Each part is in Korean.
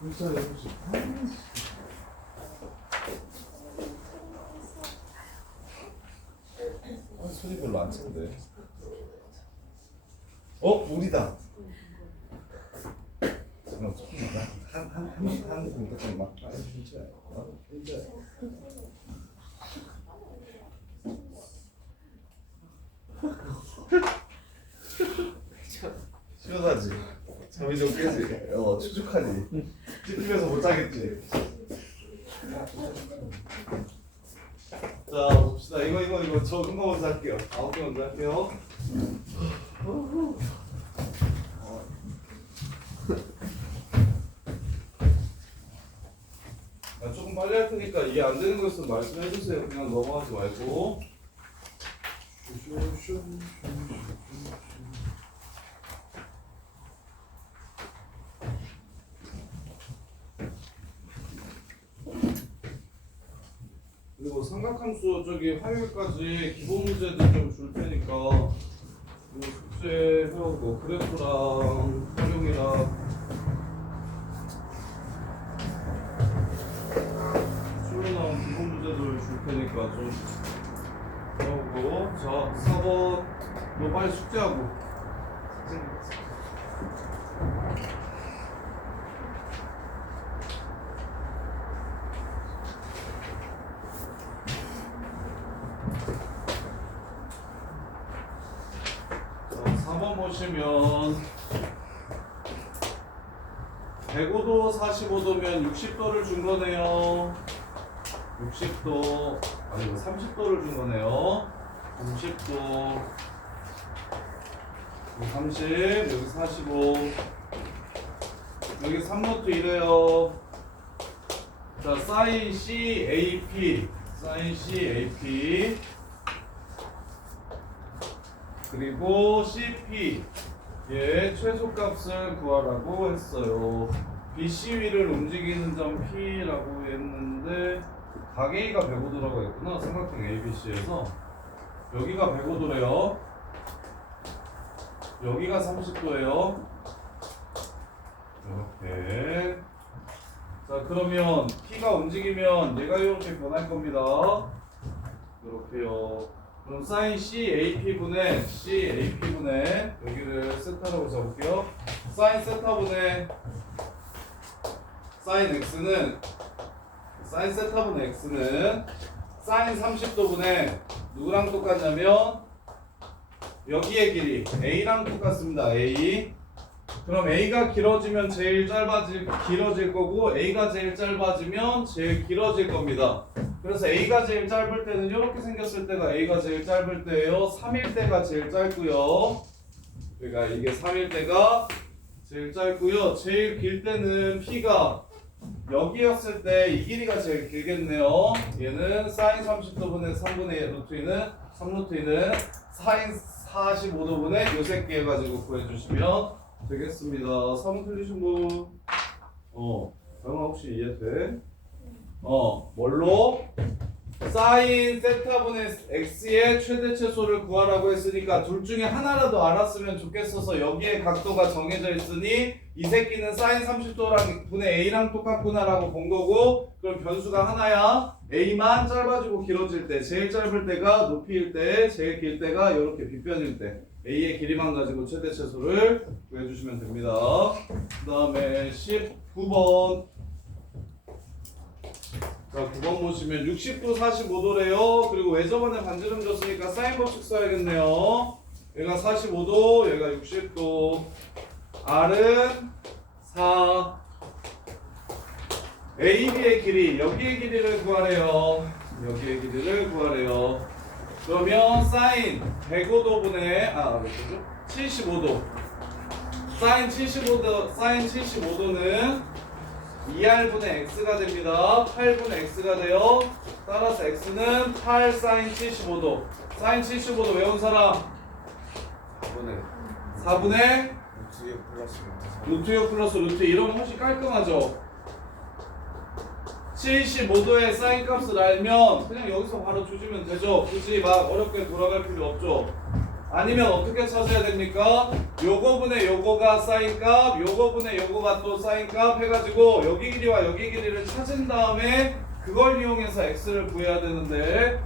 불사해보지. 소리 별로 안 치는데. 우리다. 잠깐만, 조금만. 한 분까지 막. 진짜. 진짜. 시원하지? 잠이 좀 깨지? 축축하지? 찝찝해서 못 자겠지? 자, 봅시다. 이거 적은 거 먼저 할게요. 9개 먼저 할게요. 조금 빨리 할 테니까 이해 안 되는 거 있으면 말씀해 주세요. 그냥 넘어가지 말고. 그리고 삼각함수 저기 화요일까지 기본 문제들 좀 줄 테니까 숙제 해오고 그래프랑 활용이랑 수로 나온 기본 문제들 줄 테니까 좀 해오고. 자, 4번 너 빨리 숙제하고. 보시면 105도 45도면 60도를 준 거네요. 60도 아니고 30도를 준 거네요. 60도 30 여기 45 여기 3노트 이래요. 자, 사인 CAP 사인 CAP 그리고 CP 의 최소값을 구하라고 했어요. BC 위를 움직이는 점 P라고 했는데 각 A가 105도라고 했구나. 삼각형 ABC에서 여기가 105도래요. 여기가 30도예요. 이렇게. 자, 그러면 P가 움직이면 얘가 이렇게 변할 겁니다. 이렇게요. 그럼 사인 CAP분의 여기를 세타라고 잡을게요. 사인 세타분의 사인 X는 사인 세타분의 X는 사인 30도분의 누구랑 똑같냐면 여기의 길이 A랑 똑같습니다. A. 그럼 A가 길어지면 제일 길어질 거고 A가 제일 짧아지면 제일 길어질 겁니다. 그래서 A가 제일 짧을 때는 이렇게 생겼을 때가 A가 제일 짧을 때예요. 3일 때가 제일 짧고요. 그러니까 이게 3일 때가 제일 짧고요. 제일 길 때는 P가 여기였을 때 이 길이가 제일 길겠네요. 얘는 사인 30도분의 3분의 루트 2는 3루트 2는 사인 45도분의 요 새끼 해가지고 구해주시면 되겠습니다. 3번 틀리신 분? 영아 혹시 이해돼? 뭘로? 사인 세타분의 x의 최대 최소를 구하라고 했으니까 둘 중에 하나라도 알았으면 좋겠어서 여기에 각도가 정해져 있으니 이 새끼는 사인 30도랑 분의 a랑 똑같구나 라고 본 거고. 그럼 변수가 하나야. a만 짧아지고 길어질 때 제일 짧을 때가 높이일 때 제일 길 때가 이렇게 빗변일 때 a의 길이만 가지고 최대 최소를 구해주시면 됩니다. 그 다음에 19번. 자, 9번 보시면 60도 45도래요. 그리고 왜 저번에 반지름 줬으니까 사인 법칙 써야겠네요. 얘가 45도, 얘가 60도. R은 4. AB의 길이, 여기의 길이를 구하래요. 여기의 길이를 구하래요. 그러면 사인 105도분의 75도. 사인 75도는 2R분의 X가 됩니다. 8분의 X가 돼요. 따라서 X는 8 사인 75도. 사인 75도 외운 사람? 4분의 루트 6 플러스 루트 2. 이러면 훨씬 깔끔하죠? 75도의 사인 값을 알면 그냥 여기서 바로 주시면 되죠? 굳이 막 어렵게 돌아갈 필요 없죠? 아니면 어떻게 찾아야 됩니까? 요거분의 요거가 사인값, 요거분의 요거가 또 사인값 해가지고 여기 길이와 여기 길이를 찾은 다음에 그걸 이용해서 x를 구해야 되는데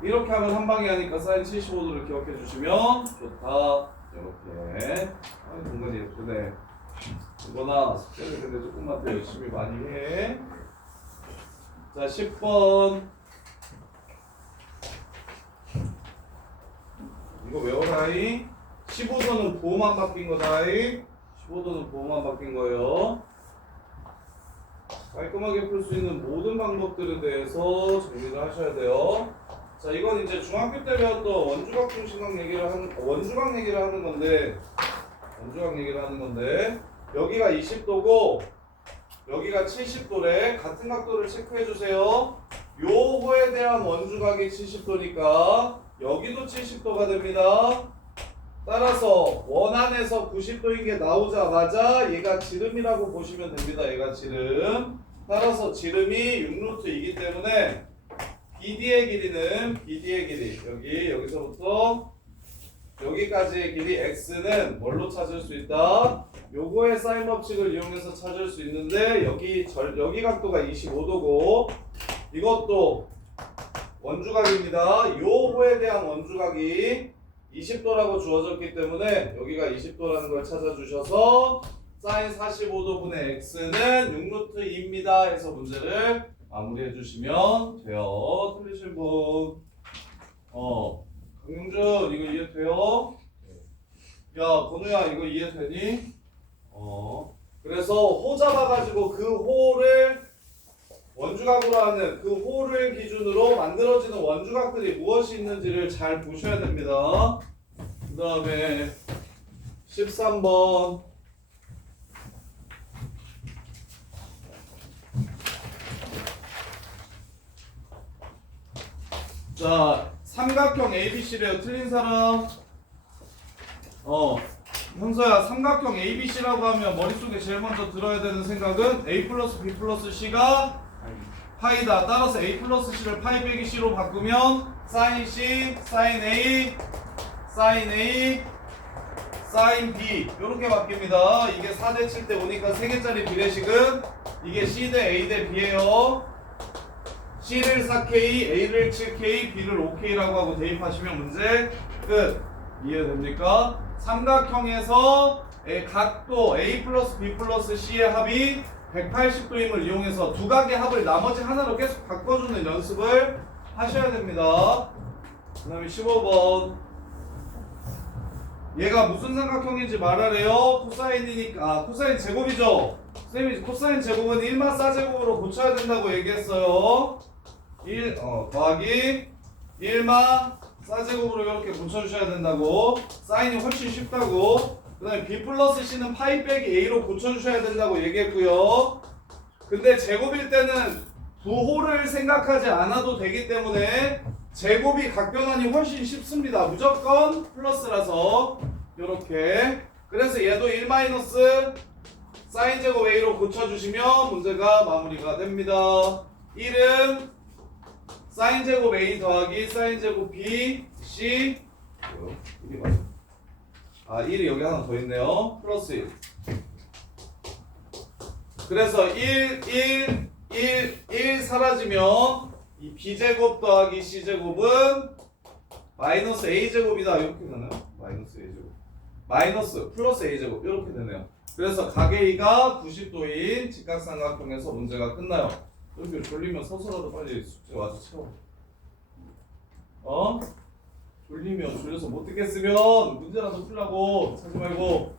이렇게 하면 한 방에 하니까 사인 75도를 기억해 주시면 좋다. 이렇게. 공간이 예쁘네. 이거나 숙제를 근데 조금만 더 열심히 많이 해. 자, 10번. 이거 외워라이. 15도는 보호만 바뀐 거다이. 15도는 보호만 바뀐 거예요. 깔끔하게 풀 수 있는 모든 방법들에 대해서 정리를 하셔야 돼요. 자, 이건 이제 중학교 때 배웠던 원주각 중심각 얘기를 하는 건데 여기가 20도고 여기가 70도래. 같은 각도를 체크해 주세요. 요 호에 대한 원주각이 70도니까 여기도 70도가 됩니다. 따라서 원안에서 90도인 게 나오자마자 얘가 지름이라고 보시면 됩니다. 얘가 지름. 따라서 지름이 6루트이기 때문에 BD의 길이 여기서부터 여기까지의 길이 x는 뭘로 찾을 수 있다? 요거의 사인 법칙을 이용해서 찾을 수 있는데 여기 각도가 25도고 이것도 원주각입니다. 요 호에 대한 원주각이 20도라고 주어졌기 때문에 여기가 20도라는 걸 찾아주셔서 사인 45도분의 x는 6루트입니다 해서 문제를 마무리해 주시면 돼요. 틀리신 분? 강용준 이거 이해돼요? 야 건우야 이거 이해되니? 그래서 호 잡아가지고 그 호를 원주각으로 하는 그 호를 기준으로 만들어지는 원주각들이 무엇이 있는지를 잘 보셔야 됩니다. 그 다음에 13번 자 삼각형 ABC래요. 틀린 사람? 현서야 삼각형 ABC라고 하면 머릿속에 제일 먼저 들어야 되는 생각은 A 플러스 B 플러스 C가 파이다. 따라서 A 플러스 C를 파이 빼기 C로 바꾸면 사인 C, 사인 A, 사인 A, 사인 B 이렇게 바뀝니다. 이게 4대 7대 5니까 3개짜리 비례식은 이게 C 대 A 대 B예요. C를 4K, A를 7K, B를 5K라고 하고 대입하시면 문제 끝. 이해됩니까? 삼각형에서 각도 A 플러스 B 플러스 C의 합이 180도임을 이용해서 두 각의 합을 나머지 하나로 계속 바꿔주는 연습을 하셔야 됩니다. 그 다음에 15번 얘가 무슨 삼각형인지 말하래요. 코사인이니까 코사인 제곱이죠. 쌤이 코사인 제곱은 1마 사제곱으로 고쳐야 된다고 얘기했어요. 1 더하기 1마 사제곱으로 이렇게 고쳐주셔야 된다고. 사인이 훨씬 쉽다고. 그 다음에 B 플러스 C는 파이 빼기 A로 고쳐주셔야 된다고 얘기했고요. 근데 제곱일 때는 부호를 생각하지 않아도 되기 때문에 제곱이 각변환이 훨씬 쉽습니다. 무조건 플러스라서 이렇게. 그래서 얘도 1 마이너스 사인 제곱 A로 고쳐주시면 문제가 마무리가 됩니다. 1은 사인 제곱 A 더하기 사인 제곱 B C 이게 맞아. 1이 여기 하나 더 있네요. 플러스 1. 그래서 1 사라지면 이 B제곱 더하기 C제곱은 마이너스 A제곱이다. 이렇게 되나요? 마이너스 A제곱. 마이너스 플러스 A제곱. 이렇게 되네요. 그래서 각 A가 90도인 직각삼각형에서 문제가 끝나요. 이렇게 졸리면 서서라도 빨리 숙제 와서 채워. 졸리면 졸려서 못 듣겠으면 문제라도 풀라고 찾지 말고.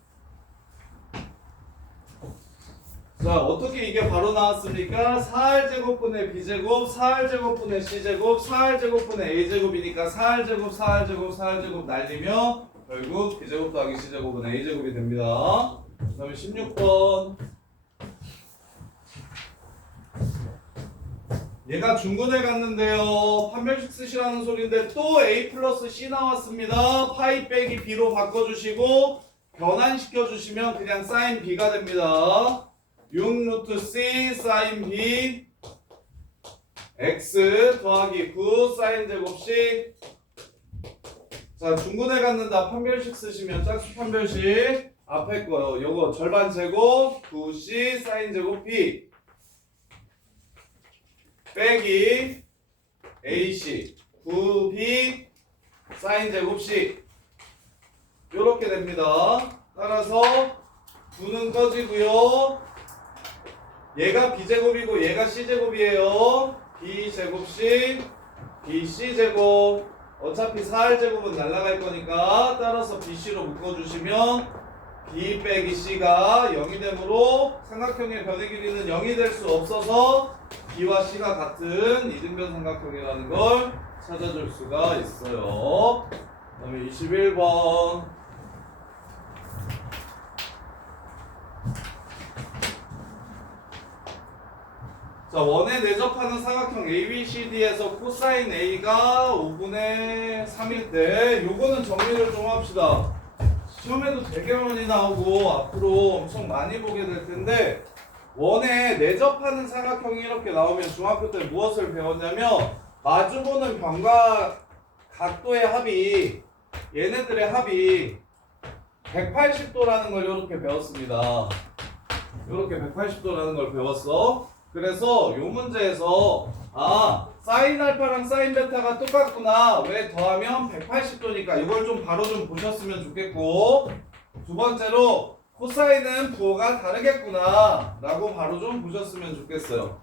자 어떻게 이게 바로 나왔습니까? 4R제곱분의 B제곱 4R제곱분의 C제곱 4R제곱분의 A제곱이니까 4R제곱 날리며 결국 B제곱 더하기 C제곱은 A제곱이 됩니다. 그 다음에 16번 얘가 중근을 갔는데요. 판별식 쓰시라는 소리인데 또 A 플러스 C 나왔습니다. 파이 빼기 B로 바꿔주시고 변환시켜주시면 그냥 사인 B가 됩니다. 6루트 C 사인 B X 더하기 9 사인 제곱씩 자, 중근에 갖는다 판별식 쓰시면 짝수 판별식 앞에 거 요거 절반 제곱 9c 사인 제곱 b 빼기 ac 9b 사인 제곱 c 요렇게 됩니다. 따라서 9는 꺼지고요. 얘가 b제곱이고 얘가 c제곱이에요. b제곱 c bc제곱 어차피 4r제곱은 날라갈 거니까 따라서 bc로 묶어주시면 b 빼기 c가 0이 되므로 삼각형의 변의 길이는 0이 될 수 없어서 b와 c가 같은 이등변 삼각형이라는 걸 찾아줄 수가 있어요. 그 다음에 21번 자, 원에 내접하는 삼각형 ABCD에서 코사인 A가 5분의 3일 때 요거는 정리를 좀 합시다. 시험에도 되게 많이 나오고 앞으로 엄청 많이 보게 될 텐데 원에 내접하는 삼각형이 이렇게 나오면 중학교 때 무엇을 배웠냐면 마주보는 변과 각도의 합이 얘네들의 합이 180도라는 걸 이렇게 배웠습니다. 이렇게 180도라는 걸 배웠어. 그래서 요 문제에서 사인 알파랑 사인 베타가 똑같구나. 왜 더하면 180도니까 이걸 좀 바로 좀 보셨으면 좋겠고, 두 번째로 코사인은 부호가 다르겠구나 라고 바로 좀 보셨으면 좋겠어요.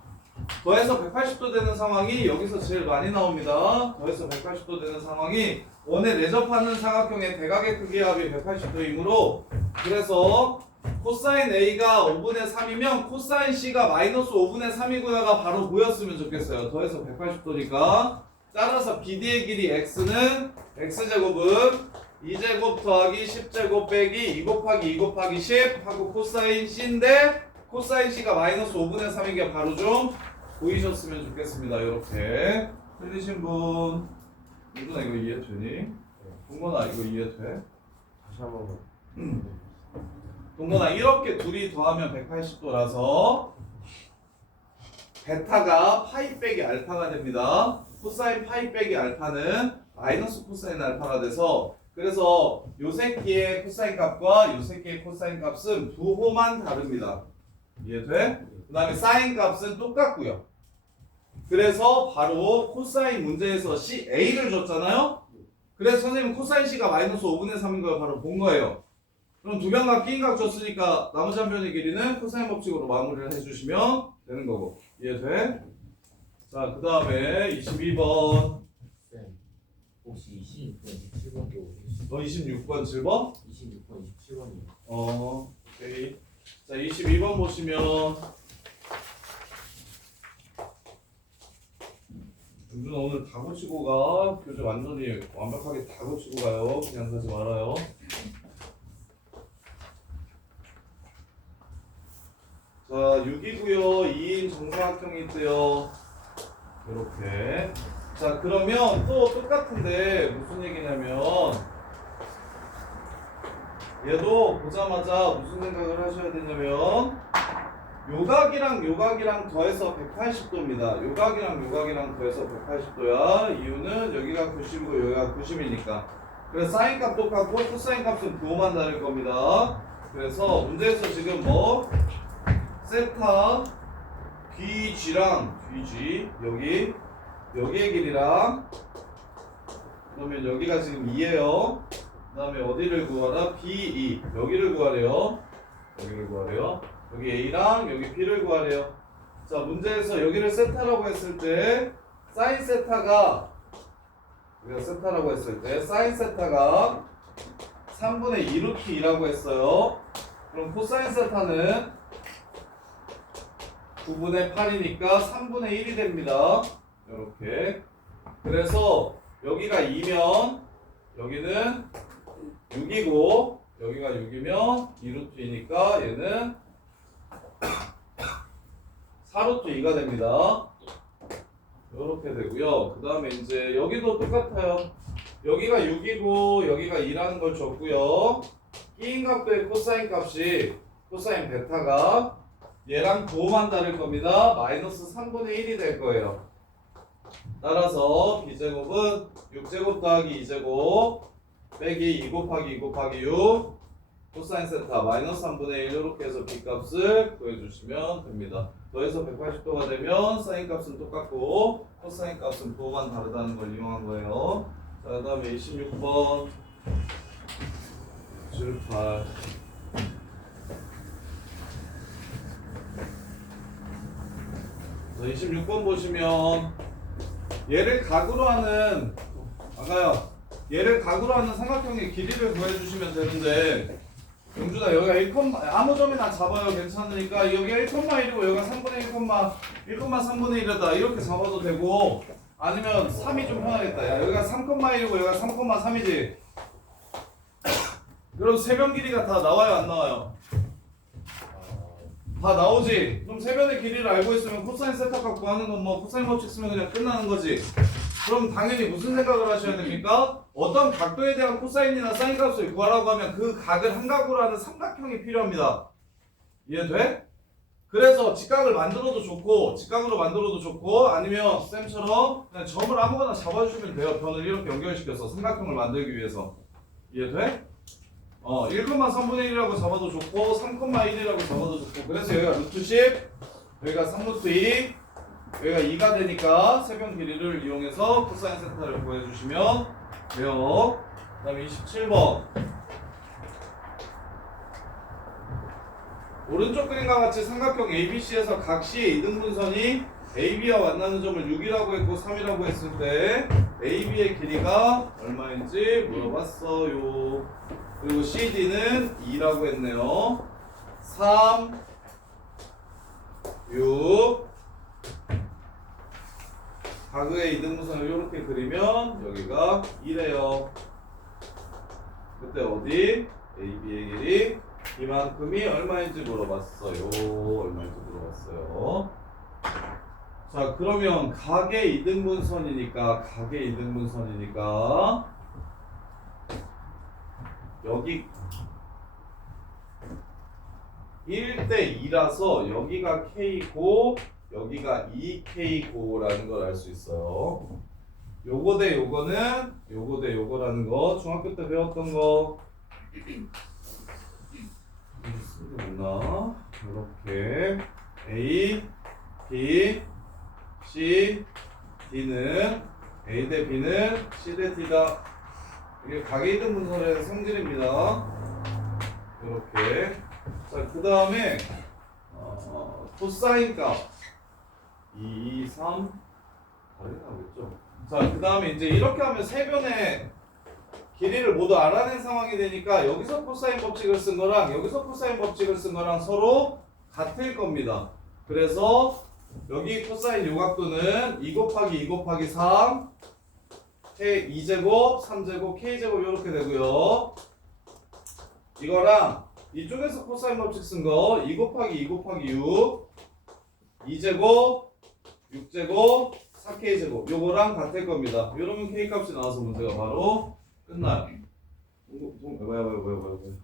더해서 180도 되는 상황이 여기서 제일 많이 나옵니다. 더해서 180도 되는 상황이 원에 내접하는 삼각형의 대각의 크기 합이 180도이므로 그래서 코사인 A가 5분의 3이면 코사인 C가 마이너스 5분의 3이구나가 바로 보였으면 좋겠어요. 더해서 180도니까 따라서 BD의 길이 X는 X제곱은 2제곱 더하기 10제곱 빼기 2 곱하기 2 곱하기 10 하고 코사인 C인데 코사인 C가 마이너스 5분의 3이게 바로 좀 보이셨으면 좋겠습니다. 이렇게 틀리신 분 누구나 이거 이해되니? 동건아 이거 이해돼? 다시 한번. 동건아 이렇게 둘이 더하면 180도라서 베타가 파이 빼기 알파가 됩니다. 코사인 파이 빼기 알파는 마이너스 코사인 알파가 돼서 그래서 요 새끼의 코사인 값과 요 새끼의 코사인 값은 부호만 다릅니다. 이해돼? 그 다음에 사인 값은 똑같고요. 그래서 바로 코사인 문제에서 A를 줬잖아요. 그래서 선생님 코사인 C가 마이너스 5분의 3인 걸 바로 본 거예요. 그럼 두 변각 끼인각 줬으니까 나머지 한 변의 길이는 코사인 법칙으로 마무리를 해주시면 되는 거고. 이해돼? 자, 그 다음에 22번. 쌤, 혹시 26번, 27번께 오실 너 26번 7번? 26번, 27번이요. 오케이. 자, 22번 보시면 윤준아 오늘 다 고치고 가. 교재 완전히 완벽하게 다 고치고 가요. 그냥 가지 말아요. 자, 6이고요. 2인 정사각형이 있대요. 이렇게. 자, 그러면 또 똑같은데 무슨 얘기냐면 얘도 보자마자 무슨 생각을 하셔야 되냐면 요각이랑 요각이랑 더해서 180도입니다. 요각이랑 요각이랑 더해서 180도야. 이유는 여기가 90이고 여기가 90이니까. 그래서 사인 값 똑같고 코사인 값은 부호만 다를 겁니다. 그래서 문제에서 지금 뭐 세타 BG랑 BG 여기의 길이랑 그러면 여기가 지금 2예요. 그 다음에 어디를 구하라? BE 여기를 구하래요. 여기 A랑 여기 B를 구하래요. 자, 문제에서 여기를 세타라고 했을 때 사인 세타가 우리가 세타라고 했을 때 사인 세타가 3분의 2 루트 2라고 했어요. 그럼 코사인 세타는 9분의 8이니까 3분의 1이 됩니다. 이렇게. 그래서 여기가 2면 여기는 6이고 여기가 6이면 2루트 2니까 얘는 4루트 2가 됩니다. 이렇게 되고요. 그 다음에 이제 여기도 똑같아요. 여기가 6이고 여기가 2라는 걸 줬고요. 끼인 각도의 코사인 값이 코사인 베타가 얘랑 부호만 다를 겁니다. 마이너스 3분의 1이 될 거예요. 따라서 b제곱은 6제곱 더하기 2제곱 빼기 2 곱하기 2 곱하기 6 코사인 세타 마이너스 3분의 1 이렇게 해서 b 값을 구해주시면 됩니다. 더해서 180도가 되면 사인 값은 똑같고 코사인 값은 부호만 다르다는 걸 이용한 거예요. 자, 그 다음에 26번 7, 8 자, 26번 보시면 얘를 각으로 하는 얘를 각으로 하는 삼각형의 길이를 구해주시면 되는데 영준아 여기가 1, 아무 점이나 잡아요. 괜찮으니까 여기가 1,1이고 여기가 3분의 1,3분의 1이다 이렇게 잡아도 되고 아니면 3이 좀 편하겠다. 야, 여기가 3,1이고 여기가 3,3이지. 그럼 세변 길이가 다 나와요 안 나와요? 다 나오지. 그럼 세변의 길이를 알고 있으면 코사인 세타 값 구하는 건 뭐 코사인 법칙 쓰면 그냥 끝나는 거지. 그럼 당연히 무슨 생각을 하셔야 됩니까? 어떤 각도에 대한 코사인이나 사인 값을 구하라고 하면 그 각을 한 각으로 하는 삼각형이 필요합니다. 이해돼? 그래서 직각을 만들어도 좋고 직각으로 만들어도 좋고 아니면 쌤처럼 그냥 점을 아무거나 잡아주시면 돼요. 변을 이렇게 연결시켜서 삼각형을 만들기 위해서. 이해돼? 1,3분의 1이라고 잡아도 좋고 3,1이라고 잡아도 좋고 그래서 여기가 루트 10 여기가 3루트 2 여기가 2가 되니까 세변 길이를 이용해서 코사인 세타를 구해주시면 돼요. 그 다음에 27번 오른쪽 그림과 같이 삼각형 ABC에서 각 C의 이등분선이 AB와 만나는 점을 6이라고 했고 3이라고 했을 때 AB의 길이가 얼마인지 물어봤어요. 그리고 CD는 2라고 했네요. 3, 6 각의 이등분선을 이렇게 그리면 여기가 2래요. 그때 어디? AB의 길이 이만큼이 얼마인지 물어봤어요. 자 그러면 각의 이등분선이니까 여기 1대 2라서 여기가 K고 여기가 2K고라는 걸 알 수 있어요. 요거 대 요거는 요거 대 요거라는 거 중학교 때 배웠던 거 쓰나 이렇게 A, B, C, D는 A 대 B는 C 대 D다. 이게 각의 이등분선의 성질입니다. 이렇게. 자, 그 다음에 코사인 값 2, 3 다르게 나오겠죠. 자, 그 다음에 이제 이렇게 하면 세변의 길이를 모두 알아낸 상황이 되니까 여기서 코사인 법칙을 쓴 거랑 여기서 코사인 법칙을 쓴 거랑 서로 같을 겁니다. 그래서 여기 코사인 요각도는 2 곱하기 2 곱하기 3 2제곱, 3제곱, K제곱 이렇게 되고요. 이거랑 이쪽에서 코사인 법칙 쓴 거 2 곱하기 2 곱하기 6 2제곱, 6제곱, 4K제곱 요거랑 같을 겁니다. 이러면 K값이 나와서 문제가 바로 끝나요. 뭐야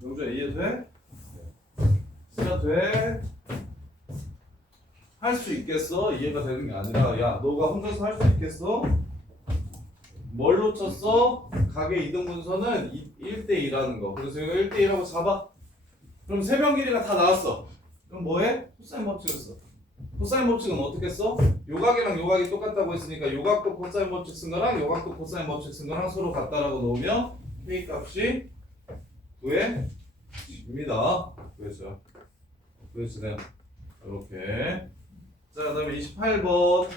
영주야 이해돼? 진짜 돼? 할 수 있겠어? 이해가 되는 게 아니라 야 너가 혼자서 할 수 있겠어? 뭘 놓쳤어? 각의 이등분선은 1대2라는 거. 그래서 이거 1대2라고 잡아. 그럼 세변 길이가 다 나왔어. 그럼 뭐해? 코사인 법칙을 써. 코사인 법칙은 어떻게 써? 요각이랑 요각이 똑같다고 했으니까 요각도 코사인 법칙 쓴 거랑 요각도 코사인 법칙 쓴 거랑 서로 같다라고 놓으면 K 값이 구해집니다. 구해지네요. 이렇게. 자, 그 다음에 28번.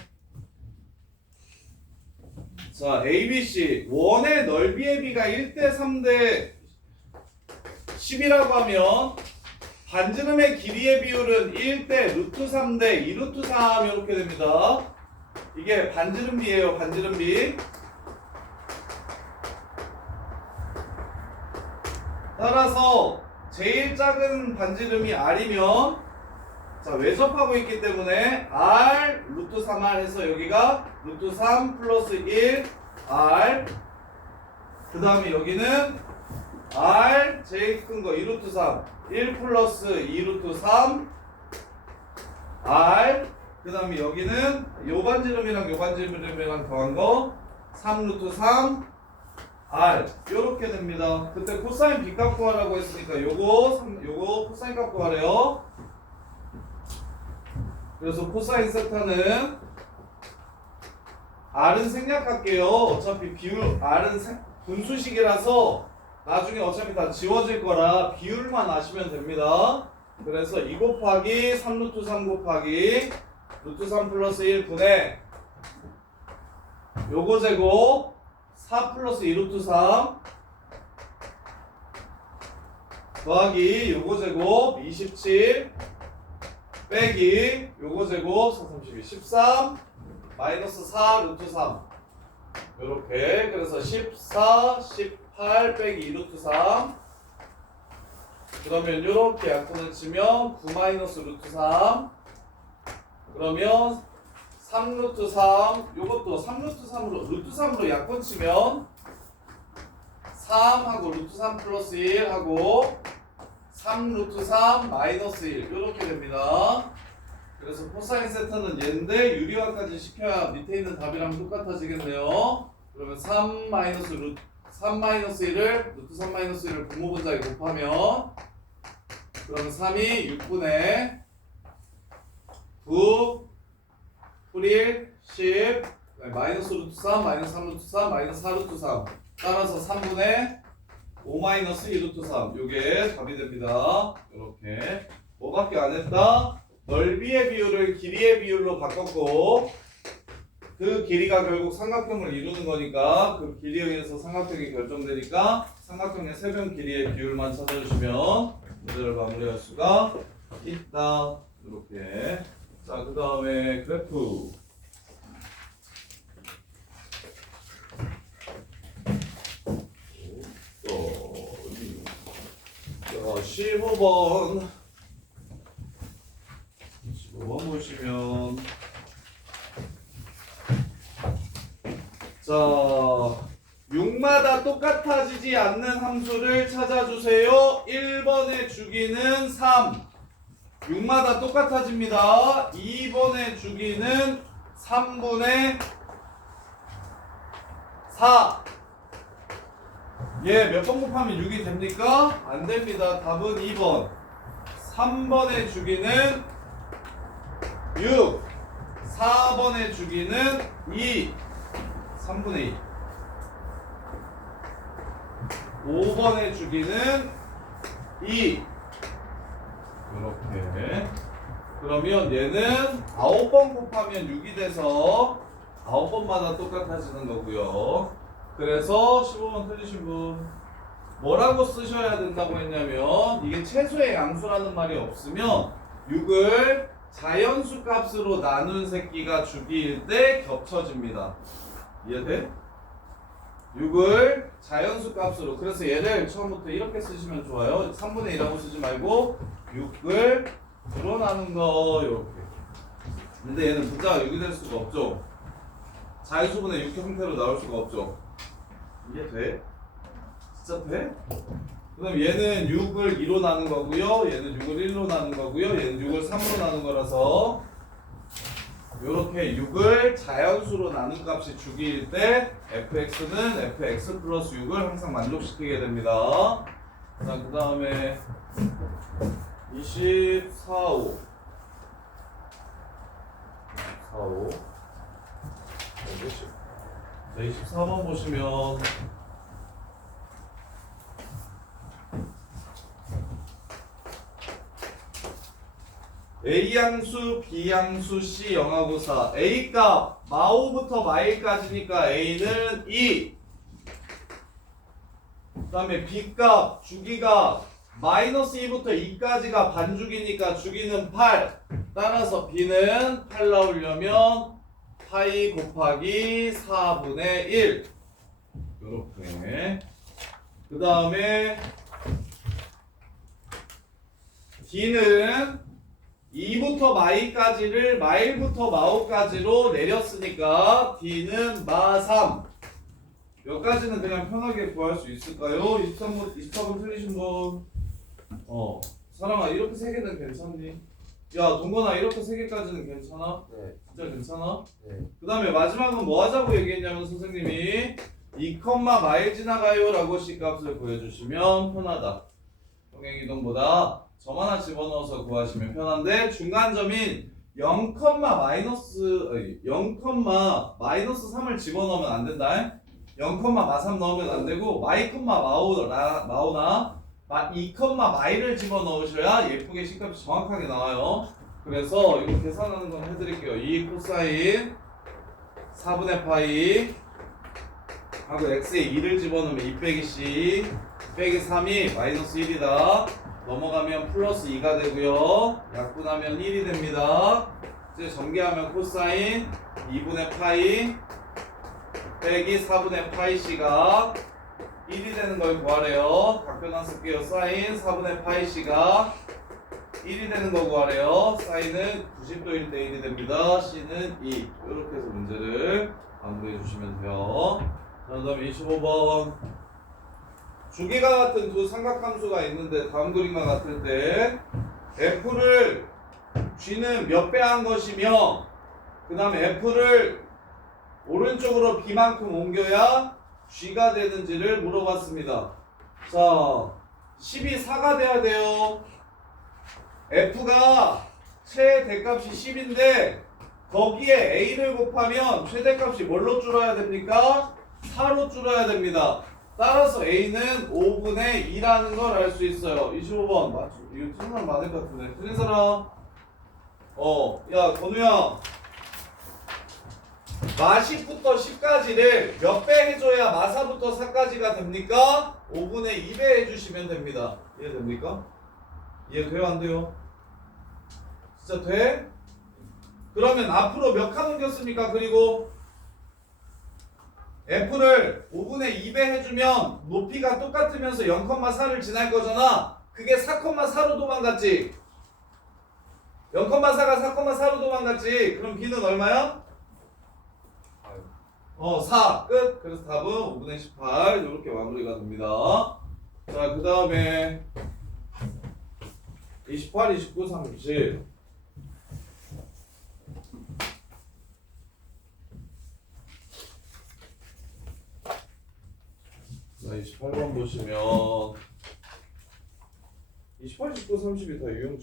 자, ABC 원의 넓이의 비가 1대 3대 10이라고 하면 반지름의 길이의 비율은 1대 루트 3대 2 루트 3 이렇게 됩니다. 이게 반지름비예요. 반지름비. 따라서 제일 작은 반지름이 R이면 자 외접하고 있기 때문에 R 루트 3R 해서 여기가 루트 3 플러스 1 R 그 다음에 여기는 R 제일 큰 거 2 루트 3 1 플러스 2 루트 3 R 그 다음에 여기는 요 반지름이랑 요 반지름이랑 더한 거 3 루트 3 R 요렇게 됩니다. 그때 코사인 B 값 구하라고 했으니까 요거 코사인 값 구하래요. 그래서 코사인 세타는 R은 생략할게요. 어차피 비율 R은 분수식이라서 나중에 어차피 다 지워질 거라 비율만 아시면 됩니다. 그래서 2 곱하기 3루트 3 곱하기 루트 3 플러스 1분의 요거 제곱 4 플러스 2 루트 3 더하기 요거 제곱 27 빼기 요거 제곱 4, 32 13 마이너스 4 루트 3 요렇게. 그래서 14 18 빼기 2 루트 3 그러면 요렇게 약분을 치면 9 마이너스 루트 3 그러면 3 루트 3 요것도 3 루트 3으로 루트 3으로 약분 치면 3 하고 루트 3 플러스 1 하고 3 루트 3 마이너스 1 요렇게 됩니다. 그래서 코사인 세타는 얘인데 유리화까지 시켜야 밑에 있는 답이랑 똑같아지겠네요. 그러면 3 마이너스 1을 루트 3 마이너스 1을 분모분자에 곱하면 그러면 3이 6분의 9 풀1 10 마이너스 루트 3 마이너스 3 루트 3 마이너스 4 루트 3 따라서 3분의 5 마이너스 2 루트 3 요게 답이 됩니다. 이렇게 뭐밖에 안 했다. 넓이의 비율을 길이의 비율로 바꿨고 그 길이가 결국 삼각형을 이루는 거니까 그 길이에 의해서 삼각형이 결정되니까 삼각형의 세변 길이의 비율만 찾아주시면 문제를 마무리할 수가 있다. 이렇게. 자, 그 다음에 그래프. 자, 15번. 15번 보시면 자, 6마다 똑같아지지 않는 함수를 찾아주세요. 1번의 주기는 3 6마다 똑같아집니다. 2번의 주기는 3분의 4 예, 몇 번 곱하면 6이 됩니까? 안 됩니다. 답은 2번 3번의 주기는 6 4번의 주기는 2 3분의 2 5번의 주기는 2 이렇게. 그러면 얘는 9번 곱하면 6이 돼서 9번마다 똑같아지는 거고요. 그래서 15번 틀리신 분 뭐라고 쓰셔야 된다고 했냐면 이게 최소의 양수라는 말이 없으면 6을 자연수 값으로 나눈 새끼가 주기일 때 겹쳐집니다. 이해돼? 6을 자연수 값으로. 그래서 얘를 처음부터 이렇게 쓰시면 좋아요. 3분의 1하고 쓰지 말고 6을 으로 나눈 거 이렇게. 근데 얘는 분자가 6이 될 수가 없죠. 자연수분의 6 형태로 나올 수가 없죠. 이해돼? 진짜 돼? 그럼 얘는 6을 2로 나눈 거고요. 얘는 6을 1로 나눈 거고요. 얘는 6을 3으로 나눈 거라서 요렇게 6을 자연수로 나눈 값이 주기일 때 fx는 fx 플러스 6을 항상 만족시키게 됩니다. 자, 그 다음에 24, 5 자, 24번 보시면 A양수, B양수, C 영하고 4 A값 마오부터 마일까지니까 A는 2 그 다음에 B값 주기가 마이너스 2부터 2까지가 반주기니까 주기는 8 따라서 B는 8 나오려면 파이 곱하기 4분의 1 요렇게. 그 다음에 D는 2부터 마이까지를 마일부터 마오까지로 내렸으니까 D는 마3 여기까지는 그냥 편하게 구할 수 있을까요? 24번 틀리신 분 사랑아 이렇게 3개는 괜찮니? 야 동건아 이렇게 3개까지는 괜찮아? 네. 진짜 괜찮아? 네. 그 다음에 마지막은 뭐 하자고 얘기했냐면 선생님이 2, 마일 지나가요 라고 C값을 구해주시면 편하다. 평행이동보다 점 하나 집어넣어서 구하시면 편한데 중간점인 0, 마이너스 3을 집어넣으면 안 된다. 0, 마3 넣으면 안 되고 마이, 마오나 2, 마이를 집어넣으셔야 예쁘게 C값이 정확하게 나와요. 그래서 이거 계산하는 건 해드릴게요. 2 코사인 4분의 파이 하고 x에 2를 집어넣으면 2 빼기 c 빼기 3이 마이너스 1이다. 넘어가면 플러스 2가 되고요. 약분하면 1이 됩니다. 이제 전개하면 코사인 2분의 파이 빼기 4분의 파이 c가 1이 되는 걸 구하래요. 각변환 쓸게요. 사인 4분의 파이 c가 1이 되는 거 구하래요. 사인은 90도일 때 1이 됩니다. c는 2. 이렇게 해서 문제를 마무리해 주시면 돼요. 자, 그 다음에 25번. 주기가 같은 두 삼각함수가 있는데 다음 그림과 같을 때 f를 g는 몇 배 한 것이며 그 다음에 f를 오른쪽으로 b만큼 옮겨야 g가 되는지를 물어봤습니다. 자, 10이 4가 돼야 돼요. f가 최대값이 10인데 거기에 a를 곱하면 최대값이 뭘로 줄어야 됩니까? 4로 줄어야 됩니다. 따라서 a는 5분의 2라는 걸 알 수 있어요. 25번 맞죠? 이거 틀린 사람 많을 것 같은데 틀린 사람? 야 건우야, 마10부터 10까지를 몇 배 해줘야 마4부터 4까지가 됩니까? 5분의 2배 해주시면 됩니다. 이해됩니까? 이해돼요? 안 돼요? 진짜 돼? 그러면 앞으로 몇 칸 옮겼습니까? 그리고 f를 5분의 2배 해주면 높이가 똑같으면서 0,4를 지날 거잖아. 그게 4,4로 도망갔지. 0,4가 4,4로 도망갔지. 그럼 b는 얼마야? 4 끝. 그래서 답은 5분의 18 이렇게 마무리가 됩니다. 자, 그 다음에 28, 29, 30. 자, 28번 보시면 28, 29, 30이 다 유형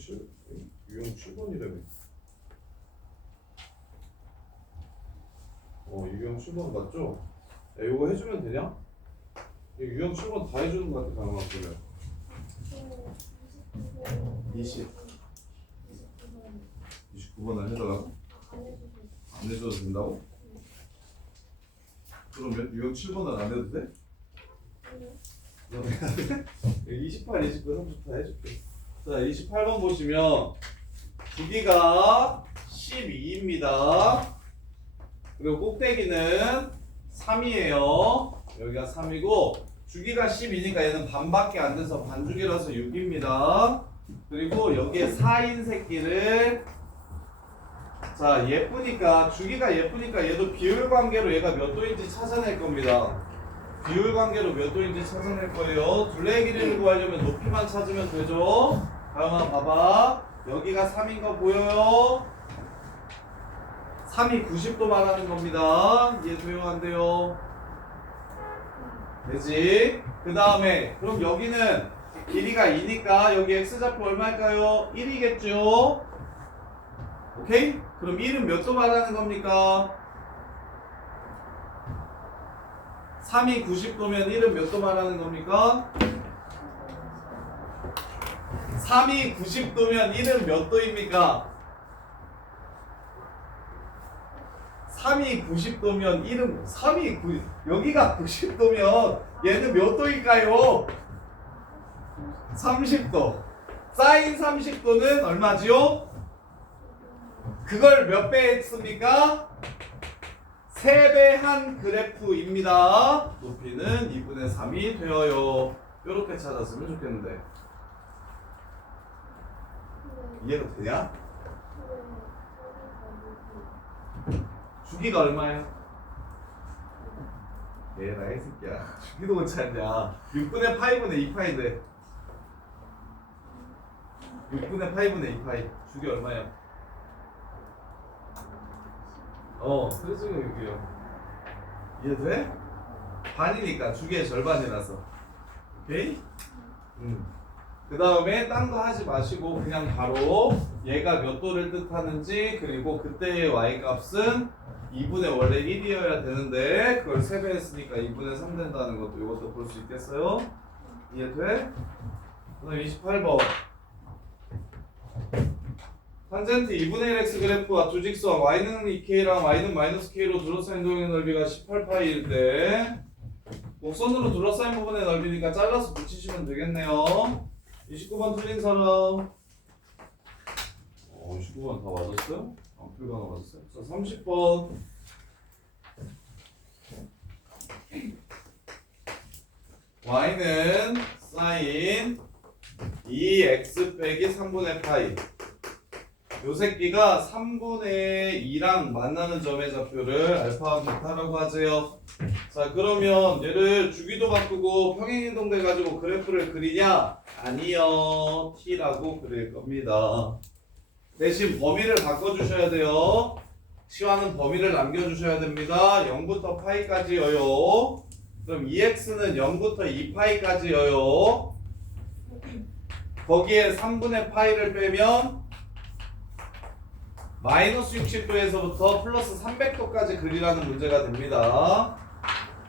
7번이라며. 유형 7번 맞죠? 야, 이거 해주면 되냐? 유형 7번 다 해주는 것 같아, 가능한 거면. 29번을 해달라고? 안 해줘도 된다고? 그러면 유형 7번은 안 해도 돼? 그럼 해야 돼? 28, 29, 30 다 해줄게. 자, 28번 보시면 두기가 12입니다. 그리고 꼭대기는 3이에요. 여기가 3이고 주기가 12니까 얘는 반밖에 안 돼서 반주기라서 6입니다. 그리고 여기에 4인 새끼를 자, 예쁘니까 주기가 예쁘니까 얘도 비율 관계로 얘가 몇 도인지 찾아낼 겁니다. 비율 관계로 몇 도인지 찾아낼 거예요. 둘레의 길이를 구하려면 높이만 찾으면 되죠. 다음아 봐봐. 여기가 3인 거 보여요? 3이 90도 말하는 겁니다. 이해돼요? 안 돼요? 되지? 그 다음에 그럼 여기는 길이가 2니까 여기 x좌표 얼마일까요? 1이겠죠? 오케이? 그럼 1은 몇 도 말하는 겁니까? 3이 90도면 1은 몇 도 말하는 겁니까? 3이 90도면 1은 몇 도입니까? 3이 90도면 1은 여기가 90도면 얘는 몇 도일까요? 30도. 사인 30도는 얼마지요? 그걸 몇 배 했습니까? 3배 한 그래프입니다. 높이는 2분의 3이 되어요. 이렇게 찾았으면 좋겠는데 이해가 되냐? 주기가 얼마야? 얘라 이 새끼야. 주기도 못 찾냐. 6분의 파이분의 2파인데 6분의 파이분의 2파이 주기 얼마야? 그래서 여기요. 이해돼? 반이니까 주기의 절반이라서. 오케이? 그 다음에 딴 거 하지 마시고 그냥 바로 얘가 몇 도를 뜻하는지 그리고 그때의 y 값은 2분의 원래 1이어야 되는데 그걸 3배 했으니까 2분의 3 된다는 것도 이것도 볼 수 있겠어요? 이해돼? 그 다음 28번 탄젠트 2분의 1x 그래프와 두 직선 y는 2k랑 y는 마이너스 k로 둘러싸인 도형의 넓이가 18파이일 때 곡선으로 둘러싸인 부분의 넓이니까 잘라서 붙이시면 되겠네요. 29번 틀린 사람. 29번 다 맞았어요? 안필가가 맞았어요? 자, 30번. y는 사인 2x 빼기 3분의 파이. 요 새끼가 3분의 2랑 만나는 점의 좌표를 알파와 베타라고 하세요. 자, 그러면 얘를 주기도 바꾸고 평행이동 돼가지고 그래프를 그리냐? 아니요. t라고 그릴 겁니다. 대신 범위를 바꿔주셔야 돼요. 치와는 범위를 남겨주셔야 됩니다. 0부터 파이까지여요. 그럼 2x는 0부터 2파이까지여요. 거기에 3분의 파이를 빼면 마이너스 60도에서부터 플러스 300도까지 그리라는 문제가 됩니다.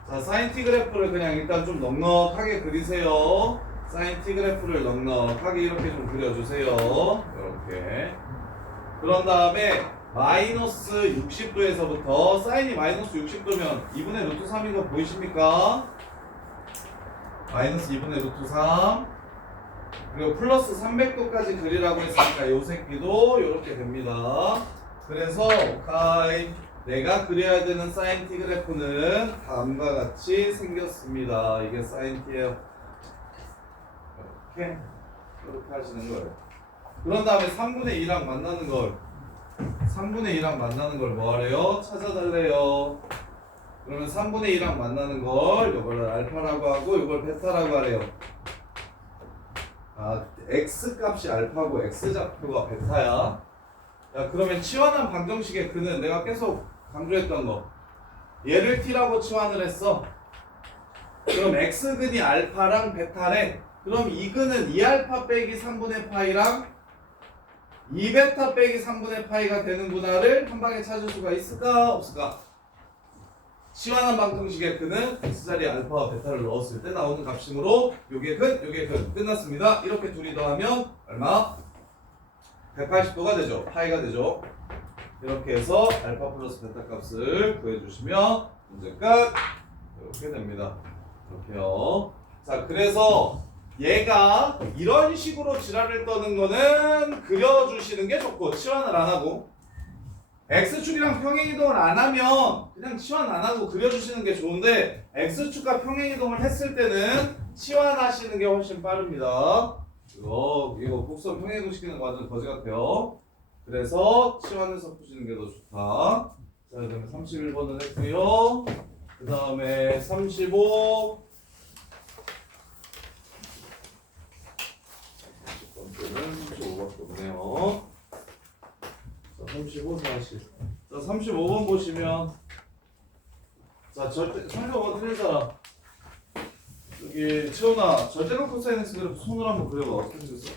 자, 사인 t 그래프를 그냥 일단 좀 넉넉하게 그리세요. 사인 t 그래프를 넉넉하게 이렇게 좀 그려주세요. 이렇게. 그런 다음에 마이너스 60도에서부터 사인이 마이너스 60도면 2분의 루트 3인 거 보이십니까? 마이너스 2분의 루트 3 그리고 플러스 300도까지 그리라고 했으니까 요 새끼도 이렇게 됩니다. 그래서 내가 그려야 되는 사인 t 그래프는 다음과 같이 생겼습니다. 이게 사인 t예요. 이렇게 하시는 거예요. 그런 다음에 3분의 2랑 만나는 걸 3분의 2랑 만나는 걸 뭐 하래요? 찾아달래요. 그러면 3분의 2랑 만나는 걸 이걸 알파라고 하고 이걸 베타라고 하래요. 아, x 값이 알파고 x 좌표가 베타야. 야, 그러면 치환한 방정식의 근은 내가 계속 강조했던 거. 얘를 t라고 치환을 했어. 그럼 x근이 알파랑 베타래. 그럼 이 근은 2알파 빼기 3분의 파이랑 2베타 빼기 3분의 파이가 되는구나를 한 방에 찾을 수가 있을까? 없을까? 치환한 방정식의 근은 x자리에 알파와 베타를 넣었을 때 나오는 값이므로 요게 근, 요게 근. 끝났습니다. 이렇게 둘이 더하면 얼마? 180도가 되죠. 파이가 되죠. 이렇게 해서 알파 플러스 베타 값을 구해주시면 문제 끝. 이렇게 됩니다. 이렇게요. 자, 그래서 얘가 이런 식으로 지랄을 떠는 거는 그려주시는 게 좋고 치환을 안 하고 x축이랑 평행이동을 안 하면 그냥 치환 안 하고 그려주시는 게 좋은데 x축과 평행이동을 했을 때는 치환하시는 게 훨씬 빠릅니다. 이거 곡선 평행이동 시키는 거 완전 거지 같아요. 그래서 치환해서 푸시는 게 더 좋다. 자, 그 다음에 31번은 했고요. 그 다음에 35 35번째 보네요. 자, 35, 40. 자, 35번 보시면 자, 35번 틀린 사람 여기 채훈아 절대값 코사인엑스 그래프 손으로 한번 그려봐. 어떻게 생겼어?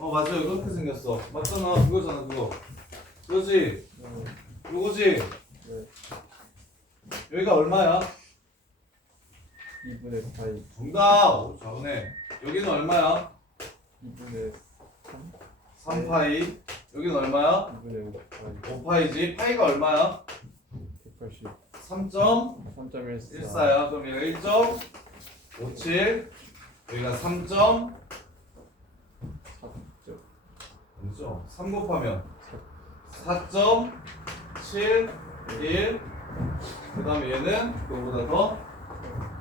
맞아요. 이렇게 생겼어. 맞잖아. 그거잖아. 그거. 그거지? 그거지? 네. 여기가 얼마야? 2분의 파이. 정답! 오, 잘하네. 여기는 얼마야? 2분의 3. 3파이. 여기는 얼마야? 2분의 5파이. 5파이지. 파이가 얼마야? 180. 3.14야. 3.14. 그럼 여기가 1.57. 여기가 3점. 4점. 아니죠? 3 곱하면 4.71. 그 다음에 얘는 그거보다 더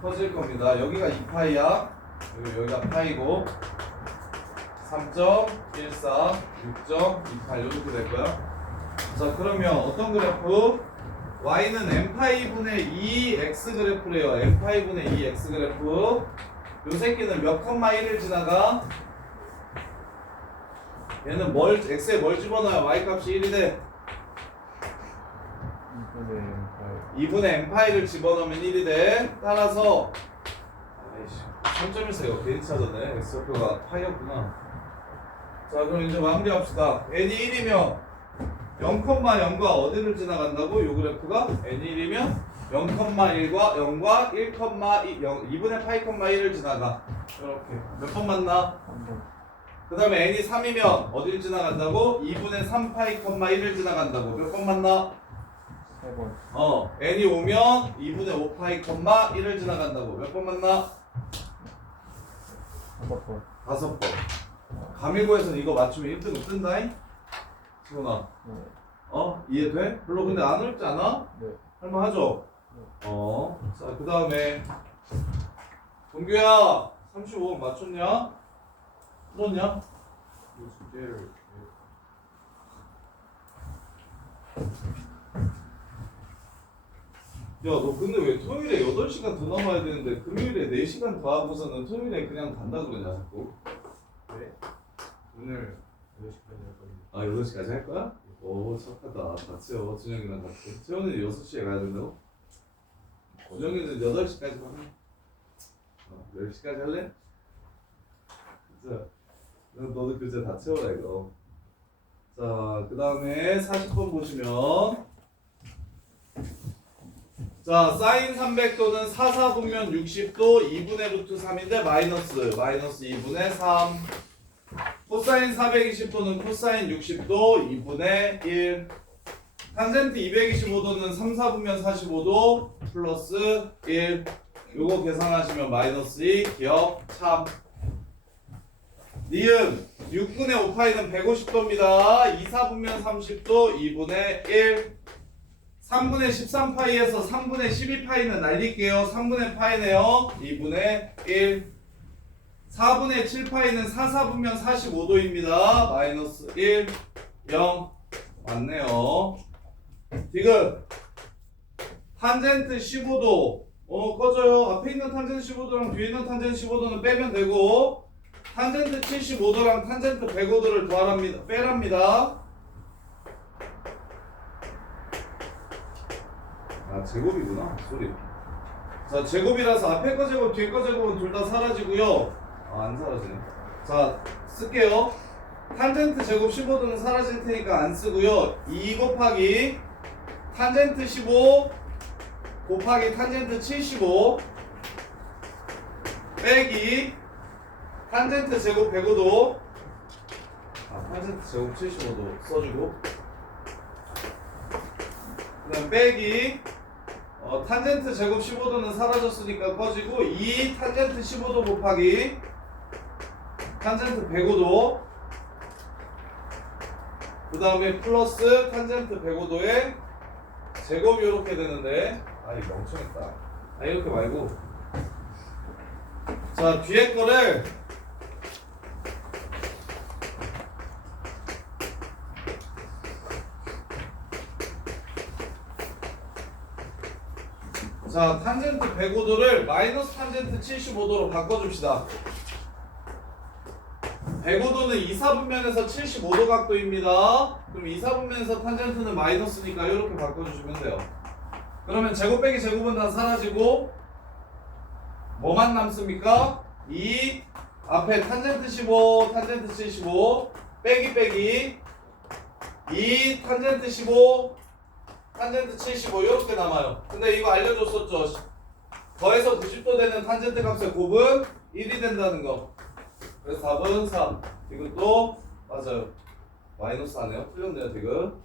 커질 겁니다. 여기가 2파이야. 여기가 파이고 3.14, 6.28 이렇게 될 거야. 자, 그러면 어떤 그래프? y는 n파이분의 2x 그래프래요. n파이분의 2x 그래프. 요 새끼는 몇 컴마 1을 지나가? 얘는 x에 뭘 집어넣어야 y 값이 1이 돼? 2분의 M 파이 2분의 n파이를 집어넣으면 1이 돼. 따라서 아이씨 3.14가 괜히 찾았네. x표가 파이였구나. 자 그럼 이제 마무리합시다. n이 1이면 0,0과 어디를 지나간다고? 요 그래프가 n이 1이면 0,1과 0과 2분의 파이, 1을 지나가. 이렇게 몇 번 만나? 3번 그 다음에 n이 3이면 어디를 지나간다고? 2분의 3파이, 1을 지나간다고. 몇 번 만나? 3번 n이 오면 2분의 5파이, 1을 지나간다고. 몇 번 만나? 5번 5번. 가밀고에서는 이거 맞추면 1등급 뜬다잉? 지훈아. 네. 이해돼? 별로 근데 안 어렵지 않아? 네. 할만하죠? 자, 그 다음에 동규야 35번 맞췄냐? 풀었냐? 이 숙제를 야, 너 근데 왜 토요일에 8시간 더 남아야 되는데 금요일에 4시간 더 하고서는 토요일에 그냥 간다 그러냐 자꾸? 네? 오늘 8시까지 할 겁니다. 8시까지 할 거야? 오, 착하다. 같이 요 준영이랑 같이. 채원이는 6시에 가야 된다고? 준영이는 8시까지 하면 10시까지 할래? 진짜 너도 글자 다 채워라 이거. 자, 그 다음에 40번 보시면 자, 사인 300도는 사사분면 60도 2분의 루트 3인데 마이너스 2분의 3. 코사인 420도는 코사인 60도 2분의 1. 탄젠트 225도는 3, 4분면 45도 플러스 1. 요거 계산하시면 마이너스 2. 기억 참. 니은 6분의 5파이는 150도입니다. 2, 4분면 30도 2분의 1. 3분의 13파이에서 3분의 12파이는 날릴게요. 3분의 파이네요. 2분의 1. 4분의 7파이는 4, 4분면 45도입니다. 마이너스 1, 0. 맞네요. 지금 탄젠트 15도 꺼져요. 앞에 있는 탄젠트 15도랑 뒤에 있는 탄젠트 15도는 빼면 되고 탄젠트 75도랑 탄젠트 105도를 더하랍니다. 빼랍니다. 아, 제곱이구나. 소리. 자, 제곱이라서 앞에 거 제곱, 뒤에 거 제곱은 둘 다 사라지고요. 안 사라지네. 자, 쓸게요. 탄젠트 제곱 15도는 사라질 테니까 안 쓰고요. 2 곱하기 탄젠트 15 곱하기 탄젠트 75 빼기 탄젠트 제곱 105도 탄젠트 제곱 75도 써주고 그 다음 빼기 탄젠트 제곱 15도는 사라졌으니까 꺼지고 2 탄젠트 15도 곱하기 탄젠트 105도 그 다음에 플러스 탄젠트 105도에 제곱이 이렇게 되는데 이거 멍청했다. 이렇게 말고 자 뒤에 거를 자 탄젠트 105도를 마이너스 탄젠트 75도로 바꿔줍시다. 105도는 2, 4분면에서 75도 각도입니다. 그럼 2, 4분면에서 탄젠트는 마이너스니까 이렇게 바꿔주시면 돼요. 그러면 제곱 빼기 제곱은 다 사라지고 뭐만 남습니까? 2 앞에 탄젠트 15, 탄젠트 75 빼기 2 탄젠트 15 탄젠트 75 이렇게 남아요. 근데 이거 알려줬었죠. 더해서 90도 되는 탄젠트 값의 곱은 1이 된다는 거. 그래서 답은 3. 이것도 맞아요. 마이너스 안 해요. 틀렸네요 지금.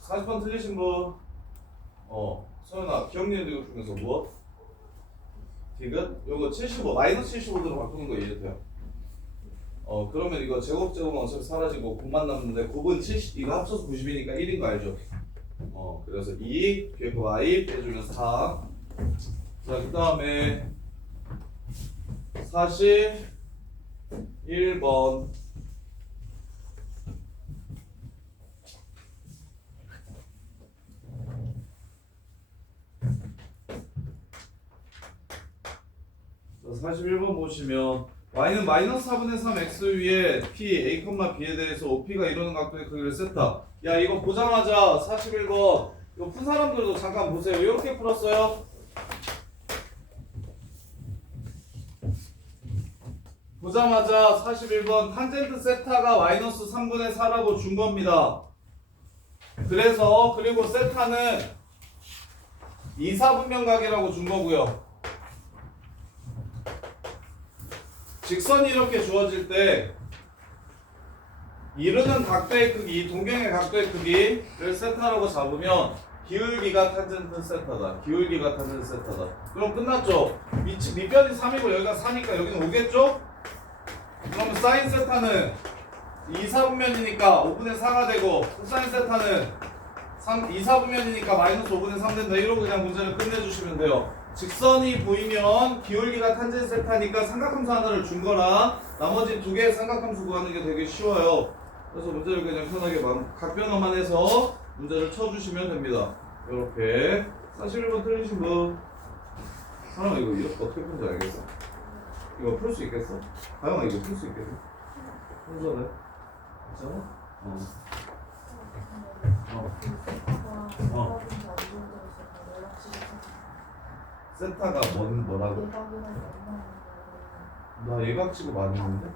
40번 틀리신 분. 소연아 기억니은 이거 중에서 무엇? 디귿? 요거 75 마이너스 75도로 바꾸는 거 이해돼요? 그러면 이거 제곱은 어차피 사라지고 곱만 남는데 곱은 70 이거 합쳐서 90이니까 1인 거 알죠? 그래서 2 뒤에 거 y 빼주면 4. 자 그 다음에 41번 자 41번 보시면 y는 마이너스 4분의 3 x 위에 p, a, b에 대해서 OP가 이루는 각도의 크기를 세타. 야, 이거 보자마자 41번 이거 푼 사람들도 잠깐 보세요. 이렇게 풀었어요. 보자마자 41번 탄젠트 세타가 마이너스 3분의 4라고 준 겁니다. 그래서 그리고 세타는 2, 4분면각이라고 준 거고요. 직선이 이렇게 주어질 때 이루는 각도의 크기, 이 동경의 각도의 크기를 세타라고 잡으면 기울기가 탄젠트 세타다. 기울기가 탄젠트 세타다. 그럼 끝났죠? 밑변이 3이고 여기가 4니까 여기는 5겠죠? 그러면 사인 세타는 2, 4분면이니까 5분의 4가 되고 코사인 세타는 2, 4분면이니까 마이너스 5분의 3 된다. 이러고 그냥 문제를 끝내주시면 돼요. 직선이 보이면 기울기가 탄젠트 세타니까 삼각함수 하나를 준 거라 나머지 두 개의 삼각함수 구하는 게 되게 쉬워요. 그래서 문제를 그냥 편하게 각변화만 해서 문제를 쳐주시면 됩니다. 이렇게 41번 틀리신 분 사람아 이거 이렇게 어떻게 푼지 알겠어? 이거 풀 수 있겠어? 다영아 이거 풀 수 있겠어? 혼자네? 괜찮아? 세타가 뭐라고? 나 예각지구 많이 했는데?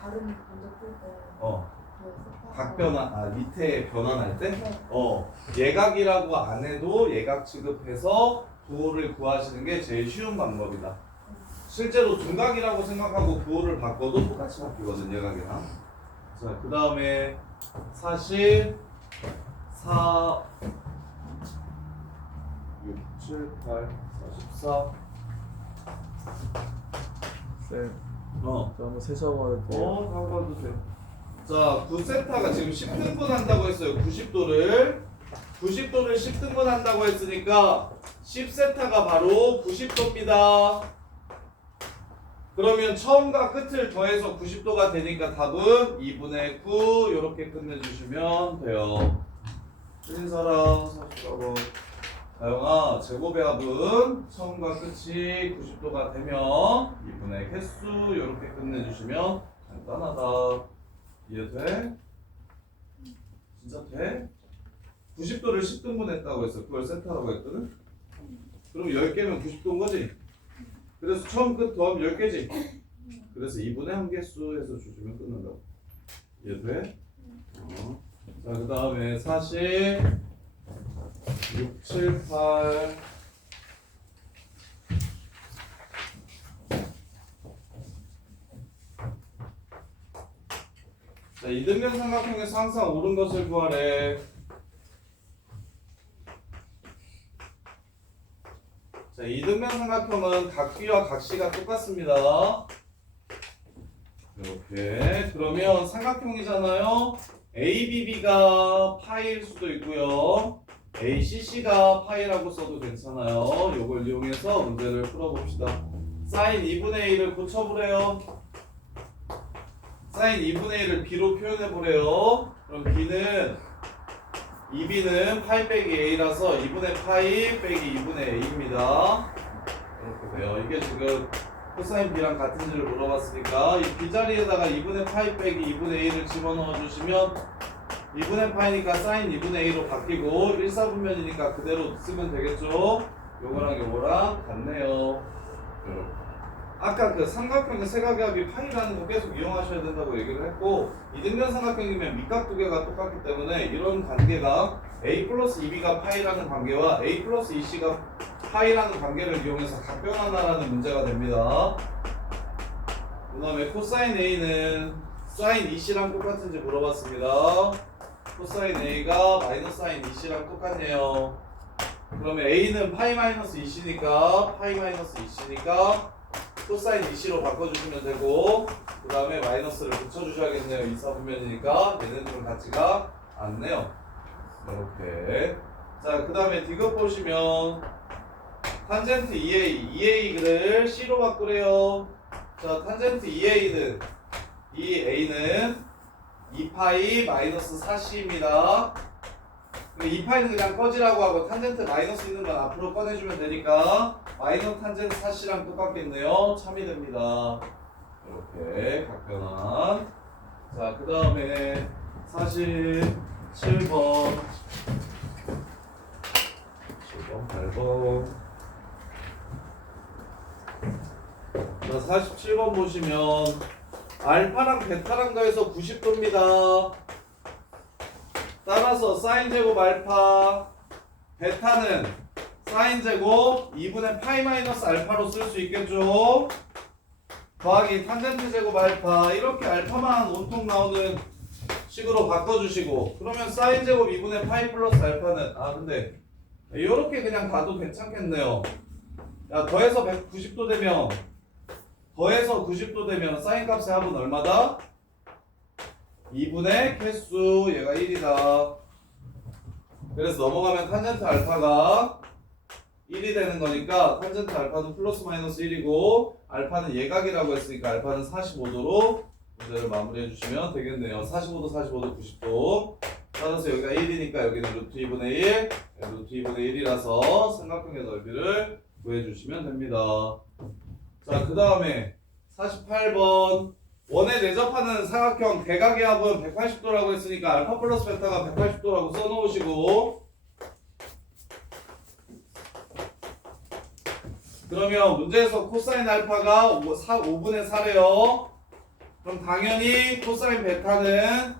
다른 문제 풀때 각변화, 밑에 변환할 때? 예각이라고 안 해도 예각 취급해서 부호를 구하시는 게 제일 쉬운 방법이다. 실제로 둔각이라고 생각하고 부호를 바꿔도 똑같이 바뀌거든, 예각이랑. 자, 그 다음에 44, 6, 7, 8, 44. 쌤, 저 한번 세셔봐도 돼요? 상관도 돼. 자, 9세타가 지금 10등분 한다고 했어요. 90도를 10등분 한다고 했으니까 10세타가 바로 90도입니다. 그러면 처음과 끝을 더해서 90도가 되니까 답은 2분의 9 이렇게 끝내주시면 돼요. 틀린 사람 44번. 다영아, 제곱의 합은 처음과 끝이 90도가 되면 2분의 개수 이렇게 끝내주시면 간단하다. 이해돼? 진짜 돼? 90도를 10등분 했다고 했어. 그걸 세타라고 했거든? 그럼 10개면 90도인 거지? 그래서 처음 끝 더하면 10개지? 그래서 2분의 한 개수 해서 주시면 끝난다고. 이해돼? 자, 그 다음에 40, 6, 7, 8. 자, 이등변 삼각형에서 항상 옳은 것을 구하래. 자, 이등변 삼각형은 각비와 각시가 똑같습니다. 이렇게. 그러면 삼각형이잖아요. ABB가 파일 수도 있고요. ACC가 파이라고 써도 괜찮아요. 이걸 이용해서 문제를 풀어봅시다. 사인 2분의 1을 고쳐보래요. 사인 2분의 1을 B로 표현해보래요. 그럼 B는 2B는 파이 빼기 A라서 2분의 파이 빼기 2분의 A입니다. 이렇게 돼요. 이게 지금 코사인 B랑 같은지를 물어봤으니까 이 B 자리에다가 2분의 파이 빼기 2분의 A를 집어넣어 주시면 2분의 파이니까 사인 2분의 A로 바뀌고 1, 4분면이니까 그대로 쓰면 되겠죠? 요거랑 요거랑 같네요. 이렇게. 아까 그 삼각형의 세각의 파이라는 거 계속 이용하셔야 된다고 얘기를 했고 이등변 삼각형이면 밑각 두 개가 똑같기 때문에 이런 관계가 A 플러스 2B가 파이라는 관계와 A 플러스 2C가 파이라는 관계를 이용해서 각변하나라는 문제가 됩니다. 그 다음에 코사인 A는 사인 2C랑 똑같은지 물어봤습니다. 코사인 A가 마이너스 사인 2C랑 똑같네요. 그러면 A는 파이 마이너스 2C니까 파이 마이너스 2C니까 코사인 2C로 바꿔주시면 되고 그 다음에 마이너스를 붙여주셔야겠네요. 2, 4분면이니까 얘네들은 같지가 않네요. 이렇게. 자, 그 다음에 디귿 보시면 탄젠트 2A를 C로 바꾸래요. 자, 탄젠트 2A는 2파이 마이너스 4C입니다. 2파이는 그냥 꺼지라고 하고 탄젠트 마이너스 있는 건 앞으로 꺼내주면 되니까 마이너스 탄젠트 4C랑 똑같겠네요. 참이 됩니다. 이렇게 각변환. 자, 그 다음에 47번 8번. 자, 47번 보시면 알파랑 베타랑 더해서 90도입니다. 따라서 사인 제곱 알파, 베타는 사인 제곱 2분의 파이 마이너스 알파로 쓸 수 있겠죠. 더하기 탄젠트 제곱 알파, 이렇게 알파만 온통 나오는 식으로 바꿔주시고, 그러면 사인 제곱 2분의 파이 플러스 알파는, 근데 이렇게 그냥 가도 괜찮겠네요. 야, 더해서 190도 되면 사인 값의 합은 얼마다? 2분의 개수, 얘가 1이다. 그래서 넘어가면 탄젠트 알파가 1이 되는 거니까 탄젠트 알파는 플러스 마이너스 1이고 알파는 예각이라고 했으니까 알파는 45도로 문제를 마무리해 주시면 되겠네요. 45도, 90도. 따라서 여기가 1이니까 여기는 루트 2분의 1, 루트 2분의 1이라서 삼각형의 넓이를 구해주시면 됩니다. 자, 그 다음에 48번. 원에 내접하는 사각형 대각의 합은 180도라고 했으니까 알파 플러스 베타가 180도라고 써놓으시고, 그러면 문제에서 코사인 알파가 5분의 4래요. 그럼 당연히 코사인 베타는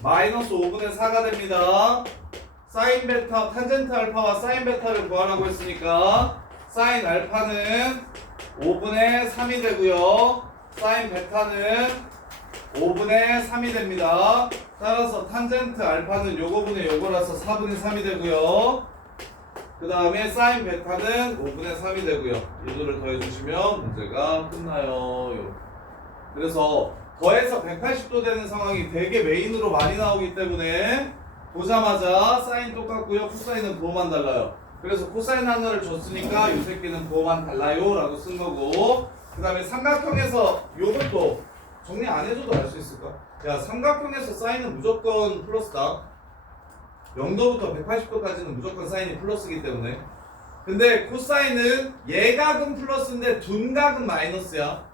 마이너스 5분의 4가 됩니다. 사인 베타, 탄젠트 알파와 사인 베타를 구하라고 했으니까 사인 알파는 5분의 3이 되고요. 사인 베타는 5분의 3이 됩니다. 따라서 탄젠트 알파는 요거분의 요거라서 4분의 3이 되고요. 그 다음에 사인 베타는 5분의 3이 되고요. 이들을 더해주시면 문제가 끝나요. 그래서 더해서 180도 되는 상황이 되게 메인으로 많이 나오기 때문에 보자마자 사인 똑같고요. 코사인은 부호만 달라요. 그래서 코사인 하나를 줬으니까 이 새끼는 부호만 달라요 라고 쓴 거고, 그 다음에 삼각형에서 요것도 정리 안 해줘도 알 수 있을까? 야, 삼각형에서 사인은 무조건 플러스다. 0도부터 180도까지는 무조건 사인이 플러스이기 때문에. 근데 코사인은 예각은 플러스인데 둔각은 마이너스야.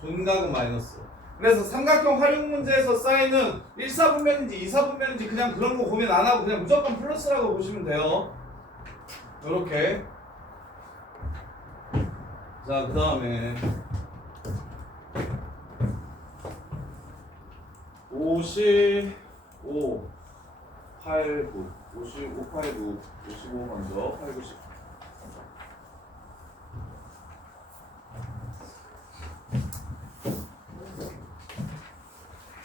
둔각은 마이너스. 그래서 삼각형 활용 문제에서 사인은 1사분면인지 2사분면인지 그냥 그런 거 고민 안 하고 그냥 무조건 플러스라고 보시면 돼요. 요렇게. 자, 그 다음에 55, 89, 55, 89, 55 먼저, 8, 9, 10.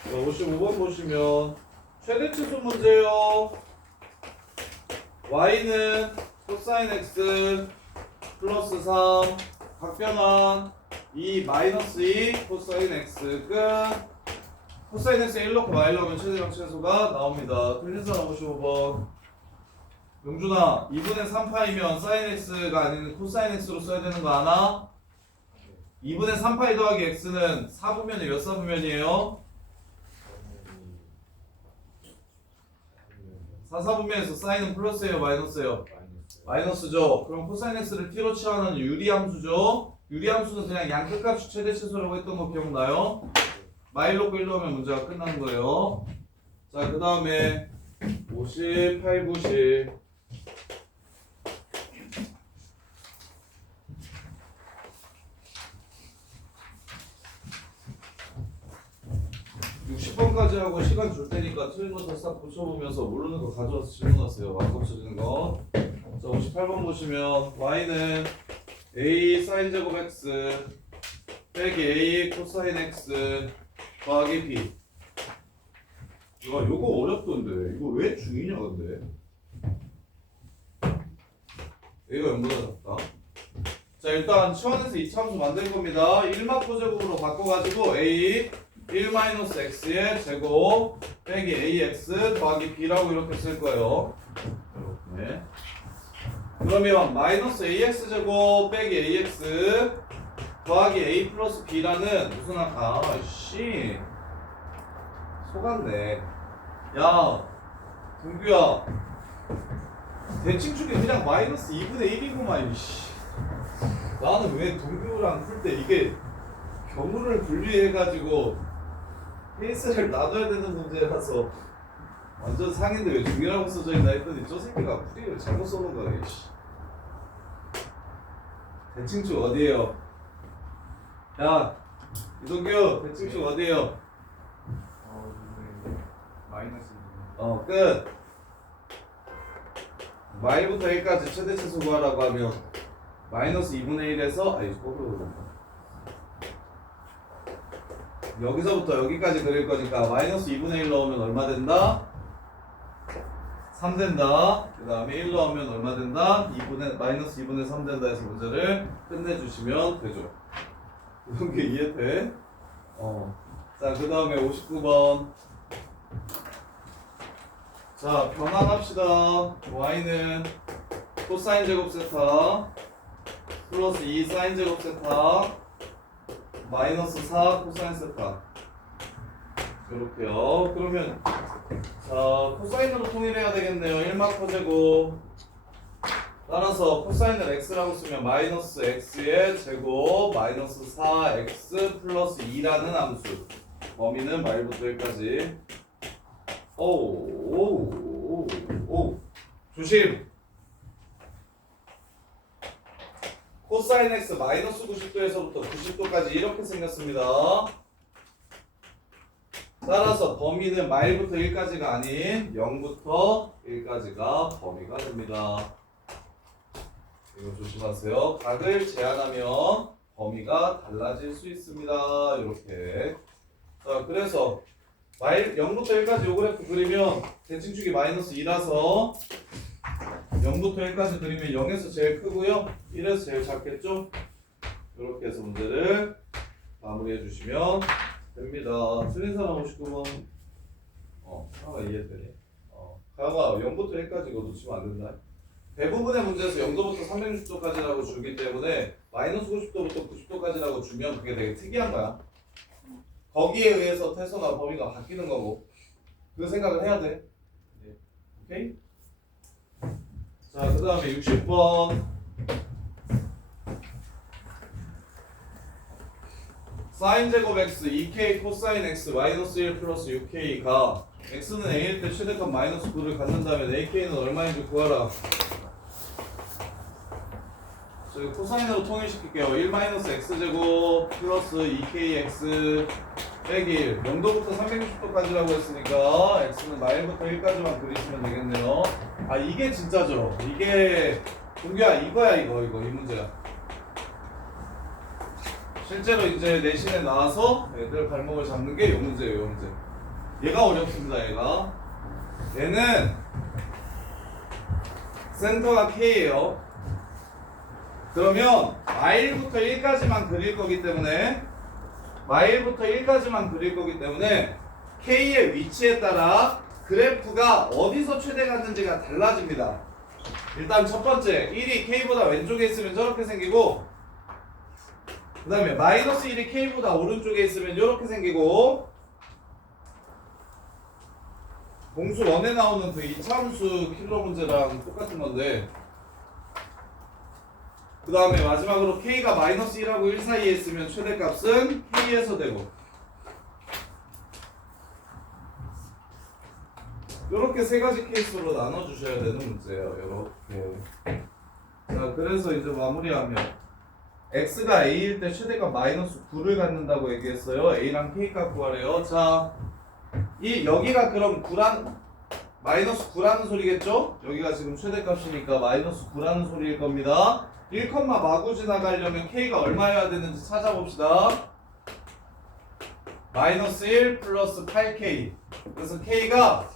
자, 55번 보시면 최대치수 문제요. y는 코사인 x 플러스 3 각변환 2 마이너스 2 코사인 x 끝. 코사인 x에 1 넣고 y 넣으면 최대값 최소가 나옵니다. 틀린 사람 55번. 용준아, 2분의 3파이면 사인 x가 아닌 코사인 x로 써야 되는 거 아나? 2분의 3파이 더하기 x는 4분면이 몇 사분면이에요? 4사분면에서 사인은 플러스예요, 마이너스예요? 마이너스죠. 그럼 코사인 x를 t로 취하는 유리함수죠. 유리함수는 그냥 양 끝값이 최대치수라고 했던 거 기억나요? 마일 놓고 1 넣으면 문제가 끝나는 거예요. 자, 그 다음에 58, 90. (60번까지) 하고 시간 줄 테니까 틀린 거 다 싹 고쳐보면서 모르는 거 가져와서 질문하세요. 안 고쳐지는 거. 자, 58번 보시면 y는 a 사인 제곱 x 빼기 a 코사인 x 더하기 b. 요거 어렵던데. 이거 왜 중이냐 근데. a가 0보다 작다. 자, 일단 치환해서 이차함수 만들 겁니다. 1마코제곱으로 바꿔가지고 a 1-x의 제곱 빼기 ax 더하기 b라고 이렇게 쓸 거예요. 이렇게. 그러면 마이너스 ax 제곱 빼기 ax 더하기 a 플러스 b라는 무슨 씨 속았네. 야, 동규야, 대칭축이 그냥 마이너스 2분의 1이구만. 나는 왜 동규랑 풀 때 이게 경우를 분리해가지고 케이스를 나눠야 되는 문제라서 완전 상인데 왜 중이라고 써져 있나 했더니 저 새끼가 풀이를 잘못 써놓은 거네. 씨. 대칭축 어디에요? 야 이동규 대칭축 어디에요? 마이너스 끝. 마일부터 1까지 최대 최소 구하라고 하면 마이너스 2분의 1에서 아니 거꾸로 그런다. 여기서부터 여기까지 그릴 거니까 마이너스 2분의 1 넣으면 얼마 된다? 3 된다. 그 다음에 1 넣으면 얼마 된다? 마이너스 2분의 3 된다 해서 문제를 끝내주시면 되죠. 이런 게 이해돼? 자, 그 다음에 59번. 자, 변환합시다. y는 코사인 제곱 세타 플러스 2 사인 제곱 세타 마이너스 4 코사인 세타. 이렇게요. 그러면 자, 코사인으로 통일해야 되겠네요. 1마 커제곱. 따라서 코사인을 x라고 쓰면 마이너스 x의 제곱 마이너스 4x 플러스 2라는 함수. 범위는 마일부터 1까지. 오. 조심. 코사인 x 마이너스 90도에서부터 90도까지 이렇게 생겼습니다. 따라서 범위는 마일부터 1까지가 아닌 0부터 1까지가 범위가 됩니다. 이거 조심하세요. 각을 제한하면 범위가 달라질 수 있습니다. 이렇게. 자, 그래서 0부터 1까지 요 그래프 그리면 대칭축이 마이너스 2라서 0부터 1까지 그리면 0에서 제일 크고요. 1에서 제일 작겠죠? 이렇게 해서 문제를 마무리해 주시면 됩니다. 틀린 사람 59번. 하나가 이해되니? 가가 0부터 1까지 이거 놓치면 안 된다. 대부분의 문제에서 0도부터 360도까지라고 주기 때문에 마이너스 90도부터 90도까지라고 주면 그게 되게 특이한 거야. 거기에 의해서 태소나 범위가 바뀌는 거고 그 생각을 해야 돼. 오케이? 자, 그 다음에 60번. 사인 제곱 x 2k 코사인 x 마이너스 1 플러스 6k가 x는 a일 때 최대값 마이너스 9를 갖는다면 ak는 얼마인지 구하라. 저희 코사인으로 통일시킬게요. 1 마이너스 x제곱 플러스 2kx 빼기 1 0도부터 360도까지라고 했으니까 x는 마일부터 1까지만 그리시면 되겠네요. 아, 이게 진짜죠. 이게 동규야 이거야 이 문제야. 실제로 이제 내신에 나와서 애들 발목을 잡는 게 이 문제예요. 이 문제. 얘가 어렵습니다. 얘는 센터가 K예요. 그러면 마일부터 1까지만 그릴 거기 때문에 K의 위치에 따라 그래프가 어디서 최대 갔는지가 달라집니다. 일단 첫 번째 1이 K보다 왼쪽에 있으면 저렇게 생기고, 그 다음에 마이너스 1이 K보다 오른쪽에 있으면 이렇게 생기고, 공수 1에 나오는 그 이차함수 킬러 문제랑 똑같은 건데, 그 다음에 마지막으로 K가 마이너스 1하고 1 사이에 있으면 최대값은 K에서 되고, 이렇게 세 가지 케이스로 나눠주셔야 되는 문제예요. 이렇게. 자, 그래서 이제 마무리하면 x가 a일 때 최대값 마이너스 9를 갖는다고 얘기했어요. a랑 k값 구하래요. 자, 여기가 그럼 마이너스 9라는 소리겠죠? 여기가 지금 최대값이니까 마이너스 9라는 소리일 겁니다. 1, 마구 지나가려면 k가 얼마여야 되는지 찾아봅시다. 마이너스 1 플러스 8k. 그래서 k가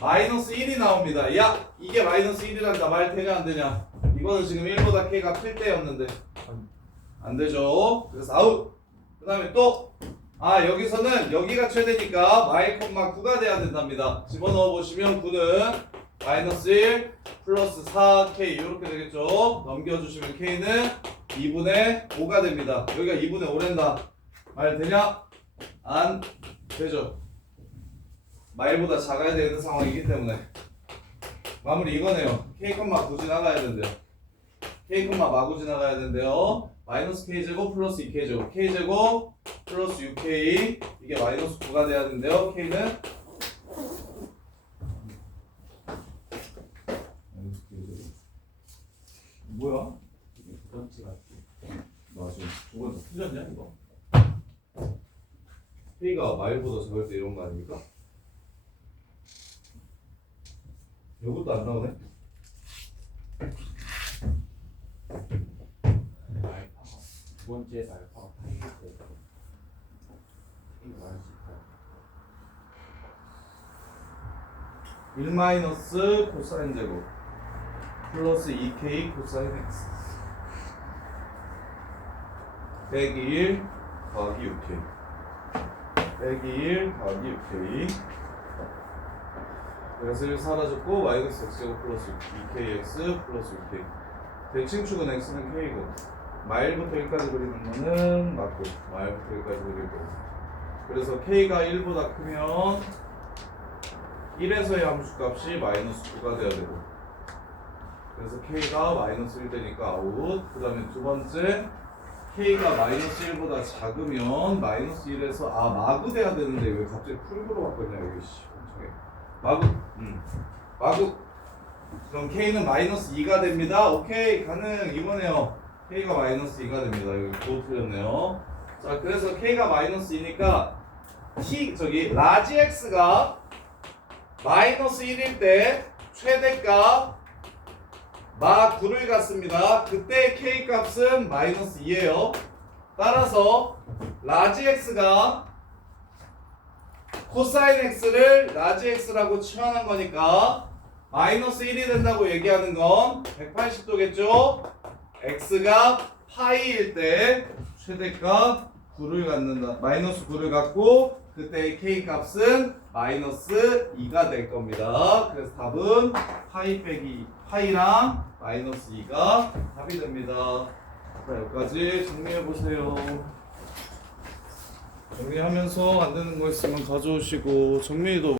마이너스 1이 나옵니다. 야, 이게 마이너스 1이란다. 말 되냐 안 되냐? 이거는 지금 1보다 k가 클 때였는데 안 되죠. 그래서 아웃. 그 다음에 또 여기서는 여기가 최대니까 마이 콤마 9가 돼야 된답니다. 집어넣어 보시면 9는 마이너스 1 플러스 4k 이렇게 되겠죠. 넘겨주시면 k는 2분의 5가 됩니다. 여기가 2분의 5랜다. 말 되냐? 안 되죠. 마일보다 작아야 되는 상황이기 때문에 마무리 이거네요. k, 9 지나가야 된대요. k, 마구 지나가야 된대요. 마이너스 k제곱 플러스 2k제곱 k제곱 플러스 6k 이게 마이너스 9가 돼야 되는데요. k는 마이너스 k제곱 뭐야? 이게 두 번째가 나 지금 두 번째 틀렸냐 이거? k가 마일보다 작을 때 이런 거 아닙니까? 이것도 안 나오네? 알파가 두 번째 알파가 8일 때 이거 말할 수 있다. 1 마이너스 코사인 제곱 플러스 2k 코사인 x 빼기 1 더하기 6k 빼기 1 더하기 6k 그래서 1 사라졌고 마이너스 x제곱 플러스 2kx 플러스 6k 대칭축은 x는 k고 마일부터 1까지 그리는 거는 맞고 마일부터 1까지 그리고 그래서 k가 1보다 크면 1에서의 함수값이 마이너스 9가 돼야 되고 그래서 k가 마이너스 1 되니까 아웃 그 다음에 두 번째 k가 마이너스 1보다 작으면 마이너스 1에서 마구 돼야 되는데 왜 갑자기 풀구로 바꿨냐 여기 엄청해 마구 그럼 k는 마이너스 2가 됩니다. 오케이 가능 이번에요 k가 마이너스 2가 됩니다. 여기 또 틀렸네요. 자 그래서 k가 마이너스 2니까 라지 x가 마이너스 1일 때 최대값 마 9를 갖습니다. 그때 k 값은 마이너스 2예요. 따라서 라지 x가 코사인 x를 라지 x라고 치환한 거니까 마이너스 1이 된다고 얘기하는 건 180도겠죠? x가 파이일 때 최대값 9를 갖는다. 마이너스 9를 갖고 그때 k 값은 마이너스 2가 될 겁니다. 그래서 답은 파이 빼기 파이랑 마이너스 2가 답이 됩니다. 자, 여기까지 정리해 보세요. 정리하면서 안 되는 거 있으면 가져오시고 정리도